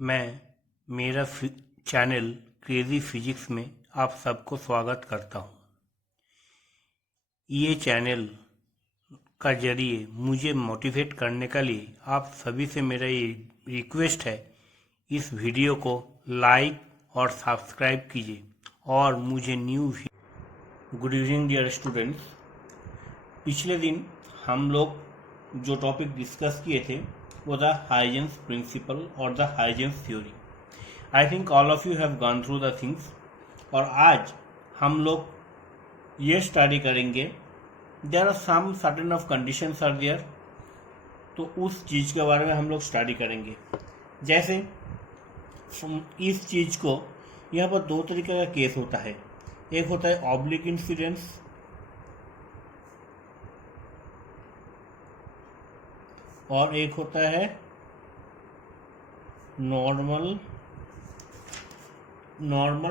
मैं मेरा channel crazy physics में आप सबको स्वागत करता हूँ। ये चैनल का जरिए मुझे मोटिवेट करने के लिए आप सभी से मेरा ये रिक्वेस्ट है, इस वीडियो को लाइक और सब्सक्राइब कीजिए और मुझे गुड इवनिंग डियर स्टूडेंट्स। पिछले दिन हम लोग जो टॉपिक डिस्कस किए थे वो द हाइजेंस प्रिंसिपल और the Huygens theory. I think all of you have gone through the things. और आज हम लोग ये स्टडी करेंगे, there are some certain of conditions are there, तो उस चीज़ के बारे में हम लोग स्टडी करेंगे। जैसे इस चीज़ को यहाँ पर दो तरीके का केस होता है। एक होता है ऑब्लिक इंसिडेंस और एक होता है नॉर्मल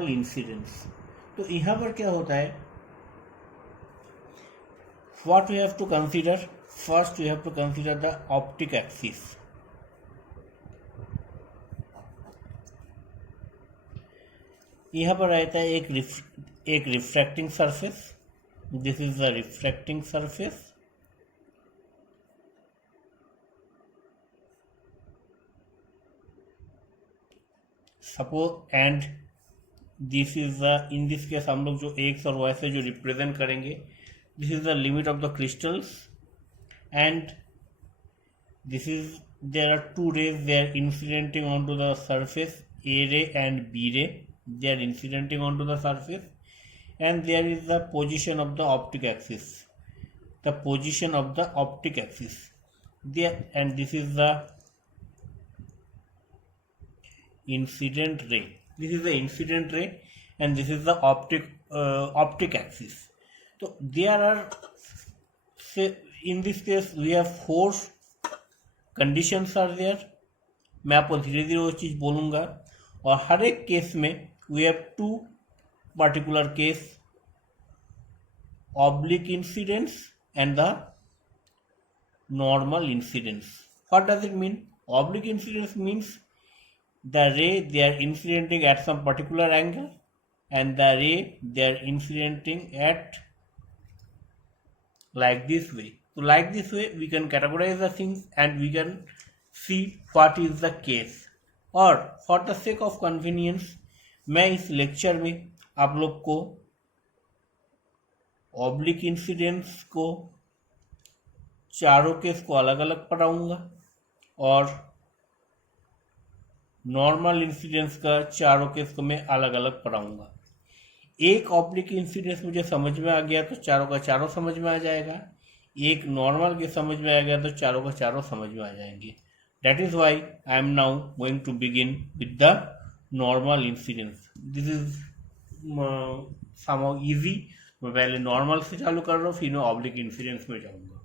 इंसिडेंस। तो यहाँ पर क्या होता है, what we have to consider, first we have to consider the optic axis. यहाँ पर रहता है एक refracting surface. This is the refracting surface suppose and this is the, in this case हम लोग जो एक्स और वाई से जो रिप्रेजेंट करेंगे, this is the limit of the crystals, and this is, there are two rays, they are incidenting onto the surface, A ray and B ray, they are incidenting onto the surface, and there is the position of the optic axis, there, and this is the incident ray, and this is the optic axis. So there are, say in this case we have four conditions are there. मैं आपको धीरे धीरे वो चीज़ बोलूँगा, और हर एक केस में we have two particular case, oblique incidence and the normal incidence. What does it mean? Oblique incidence means the ray they are incidenting at some particular angle, and the ray they are incidenting at like this way. So like this way we can categorize the things and we can see what is the case. और for the sake of convenience मैं इस लेक्चर में आप लोग को oblique incidence को चारों केस को अलग अलग पढ़ाऊंगा और नॉर्मल इंसिडेंस का चारों केस को मैं अलग अलग पढ़ाऊंगा। एक ऑब्लिक इंसिडेंस मुझे समझ में आ गया तो चारों का चारों समझ में आ जाएगा, एक नॉर्मल के समझ में आ गया तो चारों का चारों समझ में आ जाएंगे। That is why I am now going to begin with the normal incidence. This is somehow easy. मैं पहले नॉर्मल से चालू कर रहा हूँ, फिर मैं ऑब्लिक इंसिडेंस में जाऊंगा।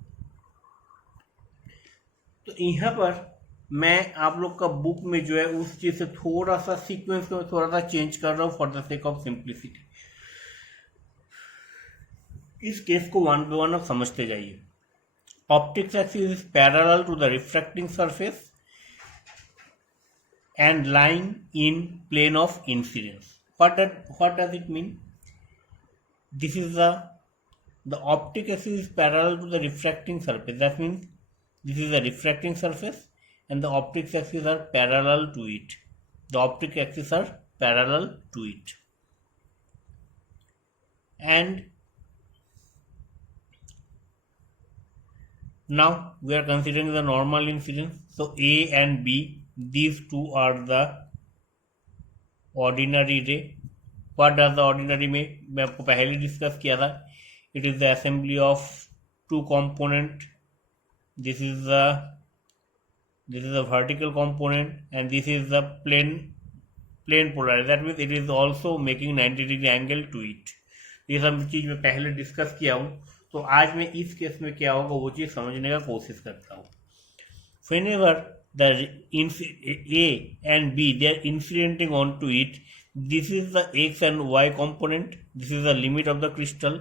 तो यहाँ पर मैं आप लोग का बुक में जो है उस चीज से थोड़ा सा सीक्वेंस में थोड़ा सा चेंज कर रहा हूँ for the sake of simplicity. इस केस को वन बाय वन आप समझते जाइए। Optic axis is parallel to the refracting surface and lying in plane of incidence. What does it mean? This is the optic axis is parallel to the refracting surface. That means this is the refracting surface and the optic axis are parallel to it. The optic axis are parallel to it. And now we are considering the normal incidence. So A and B, these two are the ordinary ray. What does the ordinary ray? मैं आपको पहले डिस्कस किया था. It is the assembly of two component. This is the vertical component and this is the plane polarity. That means it is also making 90 degree angle to it. ये सब चीज़ मैं पहले डिस्कस किया हूँ, तो आज मैं इस केस में क्या होगा वो चीज़ समझने का कोशिश करता हूँ। Whenever the A and B they are incidenting onto it, this is the X and Y component, this is the limit of the crystal,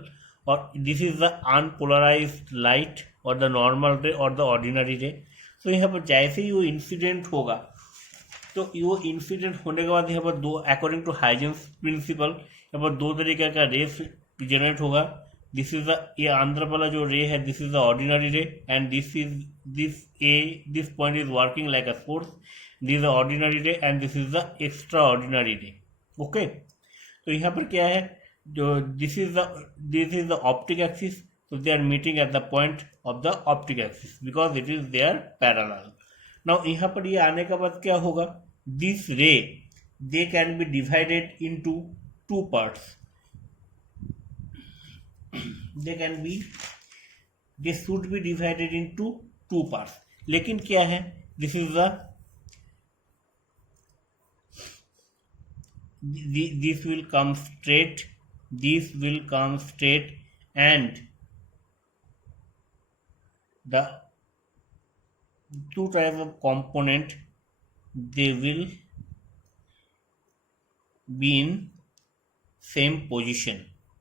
और this is the unpolarised light और द नॉर्मल रे और the ordinary रे। तो यहाँ पर जैसे ही वो इंसिडेंट होगा तो वो इंसिडेंट होने के बाद यहाँ पर दो, अकॉर्डिंग टू हाइजेंस प्रिंसिपल, यहाँ पर दो तरीके का रेस जनरेट होगा। दिस इज द, ये अंदर वाला जो रे है, this is the ordinary ray, and this point is working like a source, this is the ordinary ray and this is the extraordinary ray. Okay, तो यहाँ पर क्या है, जो this is the optic axis, so they are meeting at the point of the optic axis because it is their parallel. Now यहाँ पर ये आने के बाद क्या होगा, this ray they can be divided into two parts. They should be divided into two parts. लेकिन क्या है, this is this will come straight, and the two types of component, they will be in same position.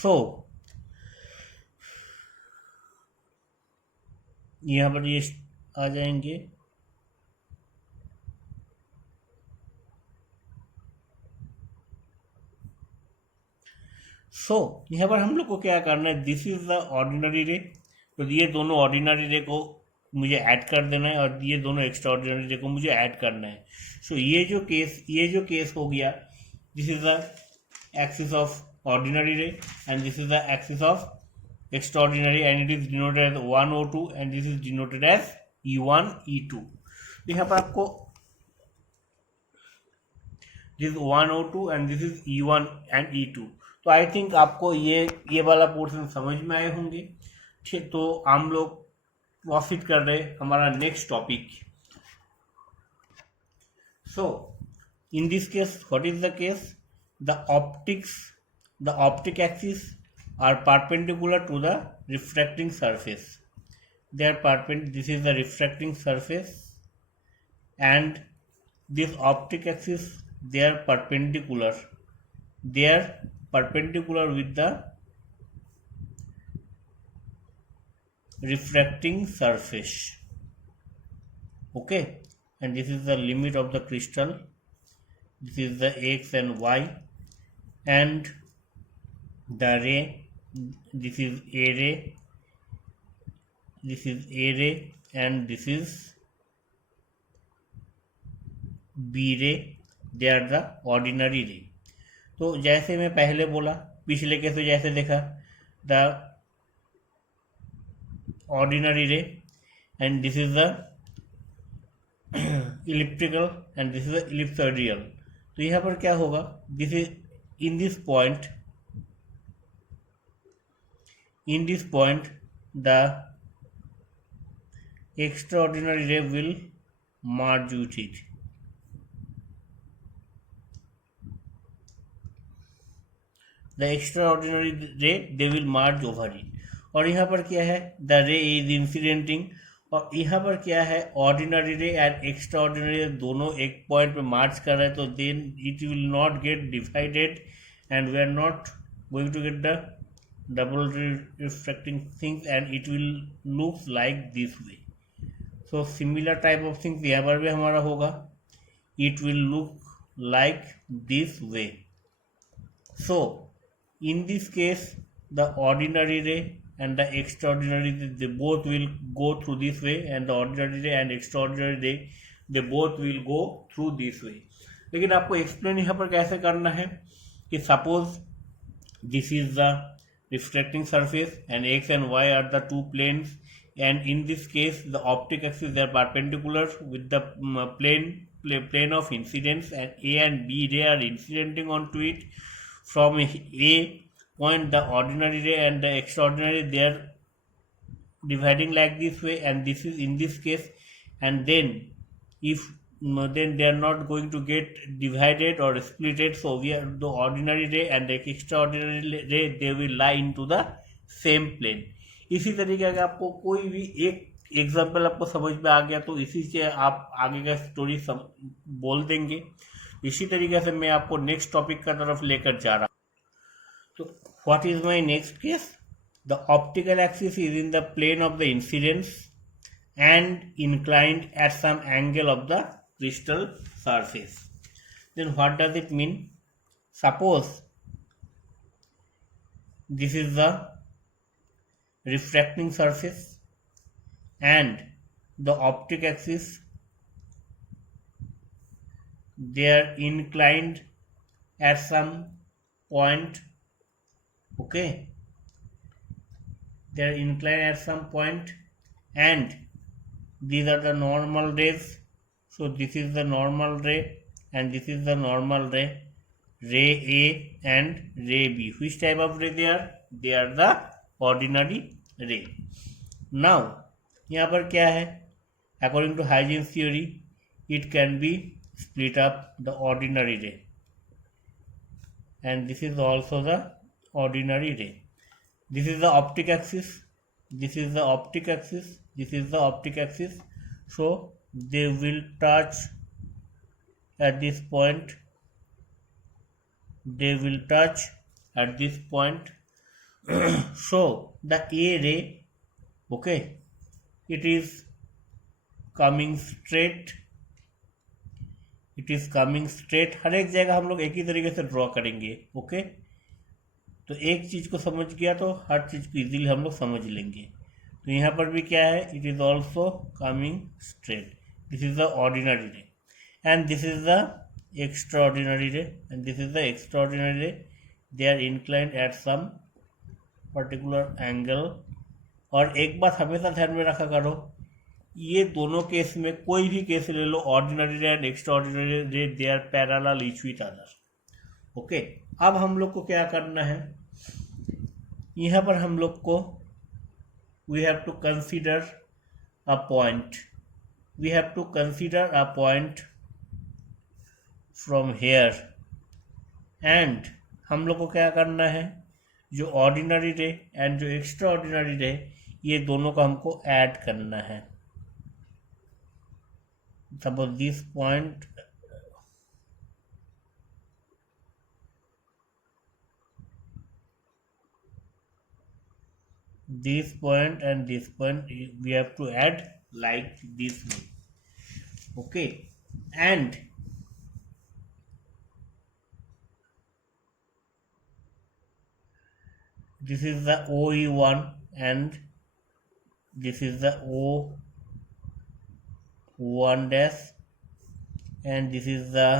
So यहाँ पर ये आ जाएंगे। यहाँ पर हम लोग को क्या करना है, दिस इज द ऑर्डिनरी रे, तो ये दोनों ऑर्डिनरी रे को मुझे ऐड कर देना है और ये दोनों एक्स्ट्रा ऑर्डिनरी रे को मुझे ऐड करना है। ये जो केस हो गया, this is the axis of ordinary ray and this is the axis of extraordinary, and it is denoted as 1O2 and this is denoted as E1 E2। तो यहाँ पर आपको this 1O2 and this is E1 and E2। तो I think आपको ये वाला पोर्शन समझ में आए होंगे। ठीक, तो हम लोग प्रोसीड कर रहे हमारा next topic. So in this case what is the case, the optic axis are perpendicular to the refracting surface. They are this is the refracting surface and this optic axis, they are perpendicular with the refracting surface. Okay, and this is the limit of the crystal, this is the x and y, and the ray, this is A ray, and this is B ray, they are the ordinary ray. तो जैसे मैं पहले बोला, पिछले केस में जैसे देखा, the ordinary ray and this is the elliptical and this is the ellipsoidal. तो यहाँ पर क्या होगा, this is in this point the extraordinary ray will merge with it. The extraordinary ray they will merge over it. और यहाँ पर क्या है, द रे इज इंसिडेंटिंग, और यहाँ पर क्या है, ordinary ray and extraordinary रे दोनों एक पॉइंट पे मार्च कर रहे हैं, तो then it will not get divided and we are not going to get the double refracting things and it will look like this way. So similar type of things यहाँ पर भी हमारा होगा, it will look like this way. So in this case the ordinary ray and the extraordinary ray, they both will go through this way, and the ordinary ray and extraordinary ray they both will go through this way. लेकिन आपको एक्सप्लेन यहाँ पर कैसे करना है कि suppose this is the reflecting surface and x and y are the two planes, and in this case the optic axis they are perpendicular with the plane of incidence, and A and B ray are incidenting onto it. From A point the ordinary ray and the extraordinary they are dividing like this way, and this is in this case, and then if then they are not going to get divided or splitted, so we are the ordinary ray and the extraordinary ray they will lie into the same plane. इसी तरीके का आपको कोई भी एक एग्जाम्पल आपको समझ में आ गया तो इसी से आप आगे का स्टोरी बोल देंगे। इसी तरीके से मैं आपको नेक्स्ट टॉपिक का तरफ लेकर जा रहा हूँ। तो what is my next case, the optical axis is in the plane of the incidence and inclined at some angle of the crystal surface. Then what does it mean? Suppose this is the refracting surface and the optic axis, they are inclined at some point. Okay, they are inclined at some point, and these are the normal rays. So this is the normal ray and this is the normal ray, ray A and ray B. Which type of ray they are? They are the ordinary ray. Now यहाँ पर क्या है? According to Huygens theory, it can be split up the ordinary ray, and this is also the ordinary ray. This is the optic axis, this is the optic axis, this is the optic axis. So they will touch at this point, they will touch at this point. So the A ray, okay, it is coming straight, it is coming straight. हर एक जगह हम लोग एक ही तरीके से ड्रॉ करेंगे. ओके, तो एक चीज़ को समझ गया तो हर चीज़ को इजीली हम लोग समझ लेंगे. तो यहाँ पर भी क्या है? It is also coming straight. This is the ordinary ray and this is the extraordinary ray and this is the extraordinary ray. They are inclined at some particular angle. और एक बात हमेशा ध्यान में रखा करो, ये दोनों केस में कोई भी केस ले लो, ordinary ray and extraordinary ray, they are parallel each with other. Okay, अब हम लोग को क्या करना है? यहाँ पर हम लोग को we have to consider a point. We have to consider a point from here and हम लोग को क्या करना है? जो ऑर्डिनरी रे एंड जो एक्स्ट्रा ऑर्डिनरी रे, ये दोनों का हमको ऐड करना है. Suppose this point, this point and this point we have to add like this way. Okay, and this is the OE1 and this is the O1 dash and this is the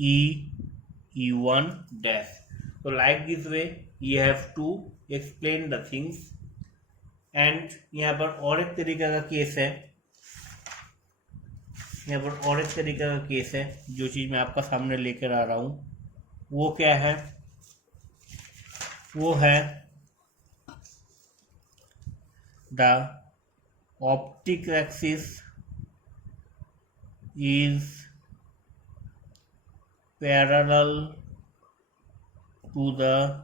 E1 dash. So like this way you have to explain the things. and यहाँ पर और एक तरीका का केस है, यहाँ पर और एक तरीका का केस है जो चीज़ मैं आपका सामने लेकर आ रहा हूँ. वो क्या है? वो है the optic axis is parallel to the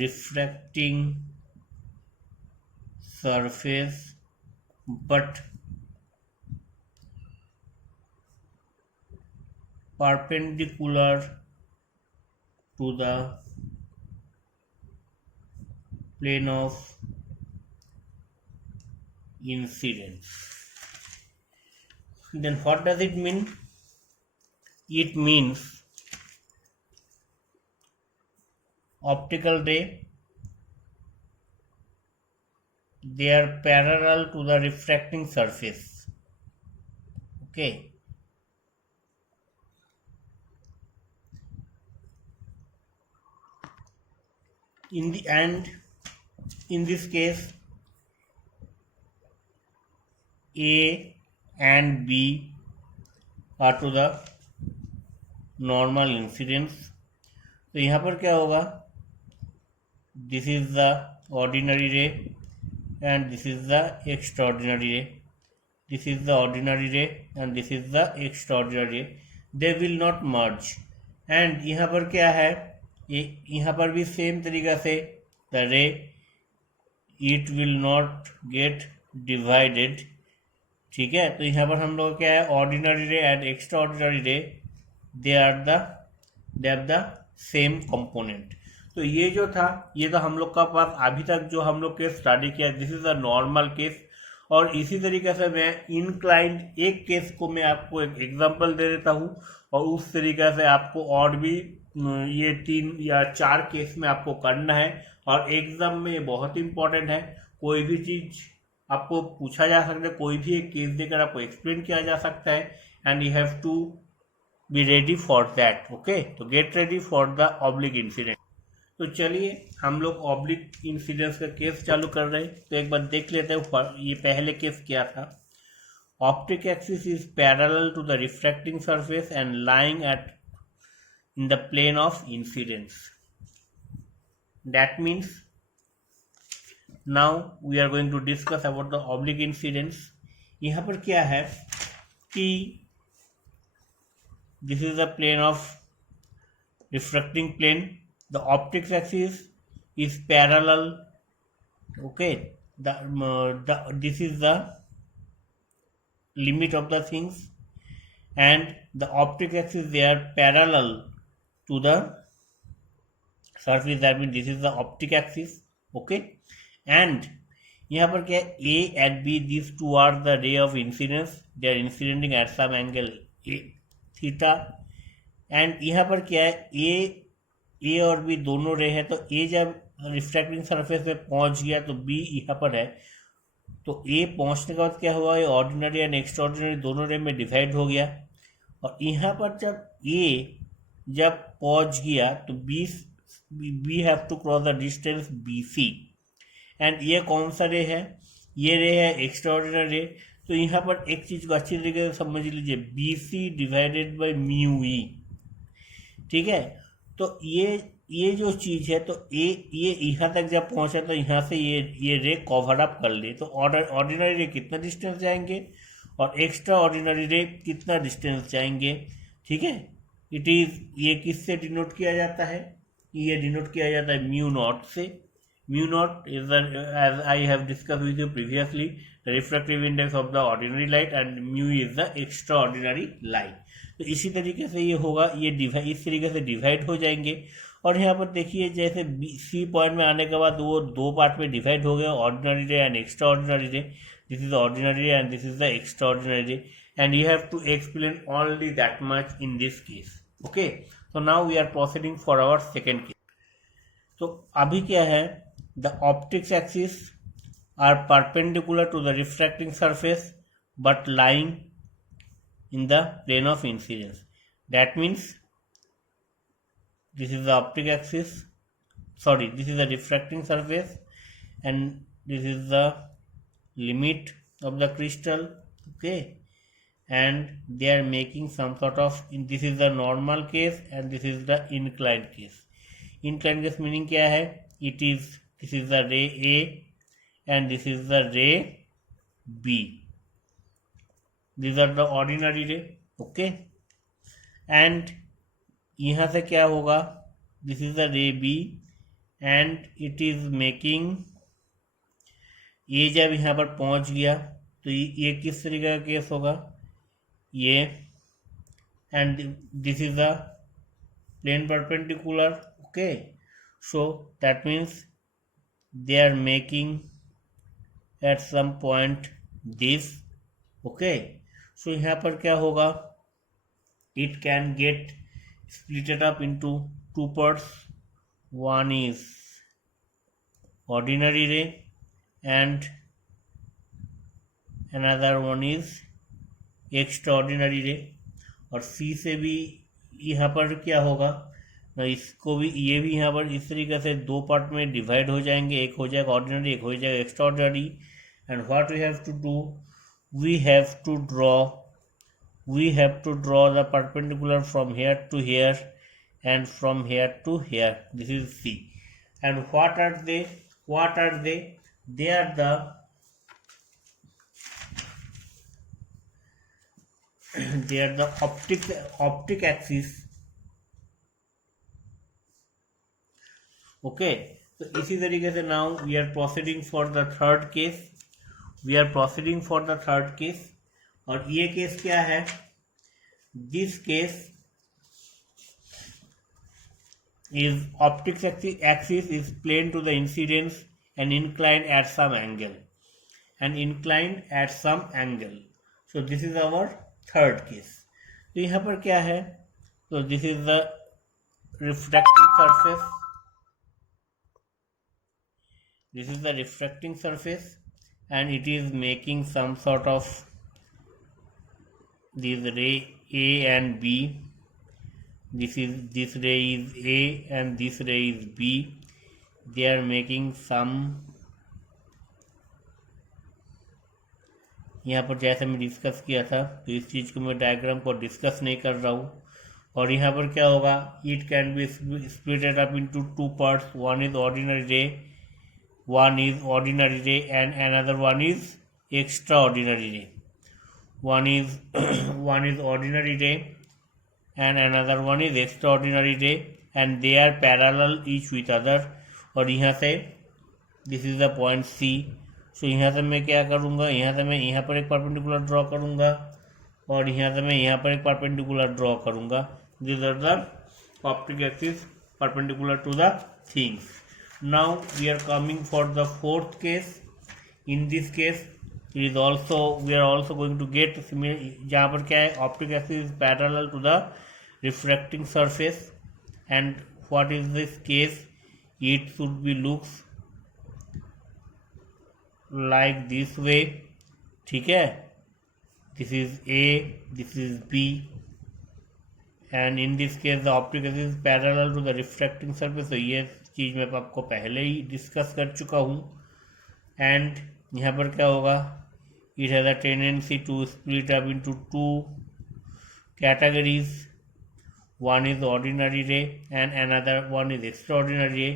refracting surface but perpendicular to the plane of incidence. Then what does it mean? It means optical ray, they are parallel to the refracting surface. Okay, in the end, in this case A and B are to the normal incidence. तो यहाँ पर क्या होगा? This is the ordinary ray and this is the extraordinary ray. This is the ordinary ray and this is the extraordinary ray. They will not merge. And यहाँ पर क्या है? यहाँ पर भी सेम तरीका से the ray, it will not get divided. ठीक है, तो यहाँ पर हम लोग क्या है? ordinary ray and extraordinary ray, they have the same component. तो ये जो था ये तो हम लोग का पास अभी तक जो हम लोग केस स्टडी किया, this is a normal case. और इसी तरीके से मैं इनक्लाइंड एक केस को मैं आपको एक एग्जांपल दे देता हूँ, और उस तरीके से आपको और भी ये 3 या 4 केस में आपको करना है। और एग्जाम में ये बहुत इंपॉर्टेंट है, कोई भी चीज आपको पूछा जा सकता है, कोई भी एक केस देकर आपको एक्सप्लेन किया जा सकता है, and you have to be ready for that. Okay, तो get ready for the oblique incident. तो चलिए हम लोग ऑब्लिक इंसिडेंट्स का केस चालू कर रहे हैं, तो एक बार देख लेते हैं ये पहले केस क्या था। Optic axis is parallel to the refracting surface and lying at in the plane of incidence. That means now we are going to discuss about the oblique incidence. यहाँ पर क्या है कि this is the plane of refracting plane, the optic axis is parallel, okay, this is the limit of the things, and the optic axis they are parallel to the surface, that means this is the optic axis, okay. And यहाँ पर क्या है, A and B, these two are the ray of incidence, they are incidenting at some angle A theta, and यहाँ पर क्या है, A और B दोनों रे है, तो A जब रिफ्रैक्टिंग सरफेस पे पहुंच गया तो B यहाँ पर है, तो A पहुंचने के बाद क्या हुआ, ये ऑर्डिनरी एंड एक्स्ट्राऑर्डिनरी दोनों रे में डिवाइड हो गया, और यहाँ पर जब A जब पहुंच गया तो we have to cross the distance BC, and ये कौन सा रे है, ये रे है एक्स्ट्राऑर्डिनरी रे। तो यहाँ पर एक चीज को अच्छी तरीके से समझ लीजिए, BC divided by mu E, ठीक है। तो ये जो चीज है, तो ये यहाँ तक जब पहुंचा तो यहाँ से ये रे कवर अप कर ले, तो ऑर्डिनरी रे कितना डिस्टेंस जाएंगे और एक्स्ट्रा ऑर्डिनरी रे कितना डिस्टेंस जाएंगे, ठीक है। इट इज, ये किससे डिनोट किया जाता है, ये डिनोट किया जाता है म्यू नॉट से। Mu naught is the, as I have discuss with you previously, the refractive index of the ordinary light, and mu is the extraordinary light. तो इसी तरीके से ये होगा, ये इस तरीके से डिवाइड हो जाएंगे। और यहाँ पर देखिए जैसे C पॉइंट में आने के बाद वो 2 पार्ट में डिवाइड हो गया, ordinary ray and extraordinary रे। This is the ordinary ray and this is the extraordinary रे, and you have to explain only that much in this case. Okay, so now we are proceeding for our second case. तो अभी क्या है, the optics axis are perpendicular to the refracting surface but lying in the plane of incidence. That means this is the optic axis, sorry, this is the refracting surface and this is the limit of the crystal, okay, and they are making some sort of, this is the normal case and this is the inclined case. Inclined case meaning क्या है, it is, this is the ray A and this is the ray B, these are the ordinary ray, okay, and यहाँ से क्या होगा, this is the ray B and it is making, ये जब यहाँ पर पहुंच गया तो ये किस तरीके का केस होगा, ये, and this is the plane perpendicular, okay, so that means they are making at some point this, okay, so यहाँ पर क्या होगा, it can get splitted up into 2 parts, one is ordinary ray and another one is extraordinary ray. और C से भी यहाँ पर क्या होगा, इसको भी, ये भी यहाँ पर इस तरीके से 2 पार्ट में डिवाइड हो जाएंगे, एक हो जाएगा ऑर्डिनरी, एक हो जाएगा extraordinary. And what we have to do, we have to draw the perpendicular from here to here and from here to here, this is C. And what are they, they are the they are the optic axis, okay. तो इसी तरीके से now we are proceeding for the third case, और ये केस क्या है, this case is optics axis is plane to the incidence and inclined at some angle. So this is our third case. तो यहाँ पर क्या है? So this is the refracting surface. This is the refracting surface, and it is making some sort of this ray A and B. This ray is A and this ray is B. They are making some, यहाँ पर जैसे मैं डिस्कस किया था, तो इस चीज़ को मैं डायग्राम को डिस्कस नहीं कर रहा हूँ. और यहाँ पर क्या होगा? It can be splitted up into two parts. One is ordinary रे and another one is extraordinary ray. One is ordinary ray and another one is extraordinary ray, and they are parallel each with other. और यहाँ से this is the point C. So यहाँ से मैं क्या करूँगा? यहाँ से मैं यहाँ पर एक परपेंडिकुलर ड्रॉ करूँगा और यहाँ से मैं यहाँ पर एक परपेंडिकुलर ड्रॉ करूँगा. These are the optic axis perpendicular to the things. Now we are coming for the fourth case. In this case we are also going to get similar, जहाँ पर क्या है? Optic axis is parallel to the refracting surface, and what is this case? It should be looks like this way. ठीक है? This is A, this is B, and in this case the optic axis is parallel to the refracting surface. तो ये चीज़ मैं आपको पहले ही डिस्कस कर चुका हूँ. एंड यहाँ पर क्या होगा? It has a tendency to split up into two categories. One is ordinary ray and another one is extraordinary ray.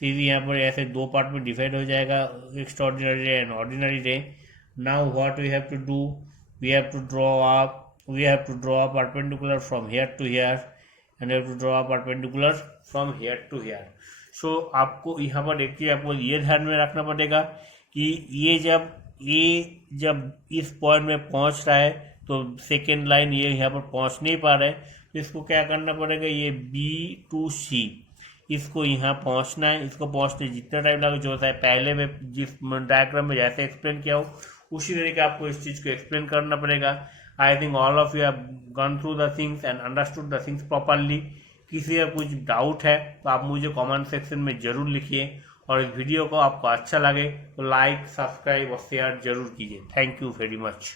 सीधी यहाँ पर ऐसे दो पार्ट में डिवाइड हो जाएगा, extraordinary ray and ordinary ray. Now what we have to do? We have to draw a perpendicular from here to here and have to draw a perpendicular from here to here. So आपको यहाँ पर एक चीज़ आपको ये ध्यान में रखना पड़ेगा कि ये जब इस पॉइंट में पहुँच रहा है तो सेकेंड लाइन ये यहाँ पर पहुँच नहीं पा रहा है, तो इसको क्या करना पड़ेगा? ये B to C इसको यहाँ पहुँचना है. इसको पहुँचने जितना टाइम लगे, जो होता है पहले में जिस डायग्राम में जैसे एक्सप्लेन किया हो उसी तरीके आपको इस चीज़ को एक्सप्लेन करना पड़ेगा. I think all of you have gone through the things and understood the things properly. किसी का कुछ डाउट है तो आप मुझे कमेंट सेक्शन में ज़रूर लिखिए, और इस वीडियो को आपको अच्छा लगे तो लाइक, सब्सक्राइब और शेयर ज़रूर कीजिए. Thank you very much.